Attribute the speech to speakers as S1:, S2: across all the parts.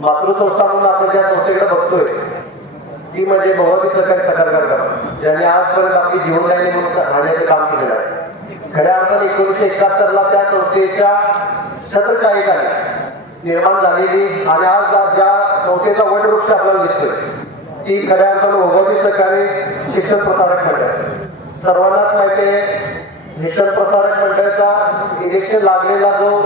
S1: मातृसंस्था म्हणून आपण ज्या संस्थेकडे बघतोय ती म्हणजे भगवती सरकारी सहकार ज्यांनी आजपर्यंत आपली जीवनदायी म्हणून राहण्याचं काम केलेलं आहे. खऱ्या अर्थाने एकोणीसशे एकाहत्तरला त्या संस्थेच्या छत्रछायेखाली निर्माण झालेली आणि आज ज्या- संस्थेचा वटवृक्ष आपल्याला दिसतोय ती खऱ्या अर्थानं भगवती सरकारी शिक्षण प्रसारक मंडळ सर्वांनाच माहिती आहे शिक्षण प्रसारक मंडळाचा इलेक्शन लागलेला जो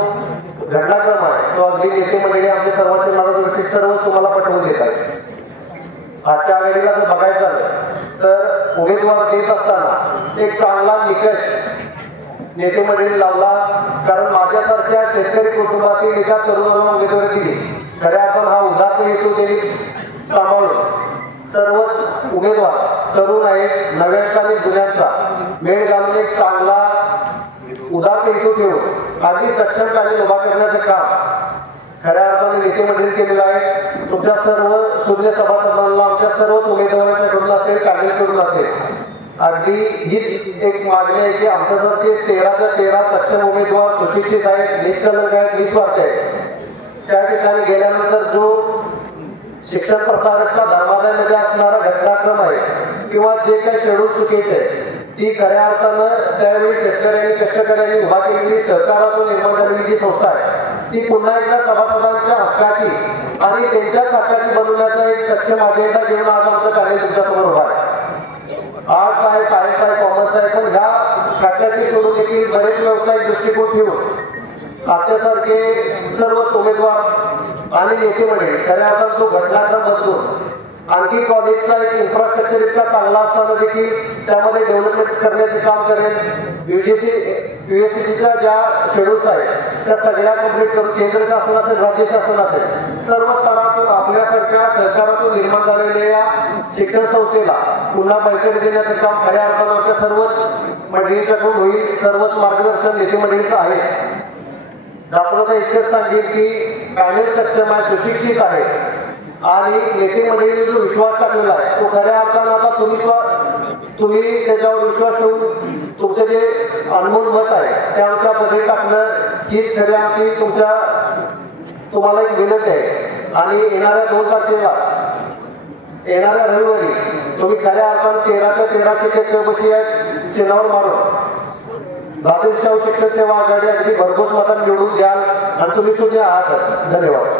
S1: घटनाक्रम आहे तो अगदी नेते म्हणजे आमचे सर्वांचे मार्गदर्शक सर्व तुम्हाला पटवून देत आहेत. आजच्या वेळेला जर बघायचं झालं तर उमेदवार देत असताना एक चांगला निकष नेते मंडळी लावला कारण माझ्यासारख्या शेतकरी कुटुंबातील एका तरुणाला उमेदवारी दिली. खऱ्या अर्थानं हा उदात्त हेतू त्यांनी सांभाळून सर्वच उमेदवार तरुण आहेत नव्यांचा आणि जुन्यांचा मेळ घालून एक चांगला उदात्त हेतू ठेवून अगदी सक्षम कार्य उभा करण्याचं काम खऱ्या अर्थाने नेते मंडळी केलेलं आहे. तुमच्या सर्व शून्य सभासदांना आमच्या सर्वच उमेदवारांच्याकडून असेल कार्यकडून असेल. अगदी हीच एक मागणी आहे की आमच्यासारखे तेराच्या तेरा सक्षम उमेदवार सुशिक्षित आहेत निष्कलंक आहेत निस्वार्थ आहेत. त्या ठिकाणी गेल्यानंतर जो शिक्षण प्रसारकचा धर्मादायामध्ये असणारा घटनाक्रम आहे किंवा जे काही शेड्यूल चुकीचे आहे ती खऱ्या अर्थानं त्यावेळी शेतकऱ्यांनी कष्टकऱ्यांनी उभा केलेली सहकारातून निर्माण झालेली जी संस्था आहे ती पुन्हा एकदा सभासदांच्या हक्काची आणि त्यांच्याच हक्काची बनवण्याचा एक सक्षम अजेंडा घेऊन आज आमचं कार्य तुमच्यासमोर उभा आहे. आर्ट्स आहे सायन्स आहे कॉमर्स आहे पण ह्या फॅकल्टी सोडून देखील बरेच व्यावसायिक दृष्टिकोन ठेवून आजच्यासारखे सर्वच उमेदवार आणि नेते म्हणजे खऱ्या अर्थात जो आणखी कॉलेजचा एक इन्फ्रास्ट्रक्चर इतका चांगला असताना देखील त्यामध्ये डेव्हलपमेंट करण्याचे काम करेल. युजीसी युएससीच्या ज्या शेड्यूल्स आहेत त्या सगळ्या कंप्लीट करून केंद्र शासन असेल राज्य शासन असेल सर्व स्तरातून आपल्यासारख्या सरकारातून निर्माण झालेल्या शिक्षण संस्थेला पुन्हा बैठक देण्याचं काम खऱ्या अर्थानं आमच्या सर्वच मंडळींच्याकडून होईल सर्वच मार्गदर्शन नेते मंडळीचं आहे. दाखवता इतकंच सांगेल की पॅनेल सक्षम आहे सुशिक्षित आहे आणि नेते मंडळीने म्हणजे जो विश्वास टाकलेला आहे तो खऱ्या अर्थानं आता तुम्ही तुम्ही त्याच्यावर विश्वास ठेवून तुमचे जे अनमोल मत आहे ते आमच्या मध्ये टाकणं हीच खऱ्या आमची तुमच्या तुम्हाला एक विनंती आहे. आणि येणाऱ्या दोन तारखेला येणाऱ्या रविवारी तुम्ही खऱ्या अर्थानं तेराच्या तेराशे ते बशी आहेत चिन्हावर मारून भारतीय शिक्षण सेवा आघाडी अगदी भरघोस मतात निवडून द्याल आणि तुम्ही सुद्धा आहात. धन्यवाद.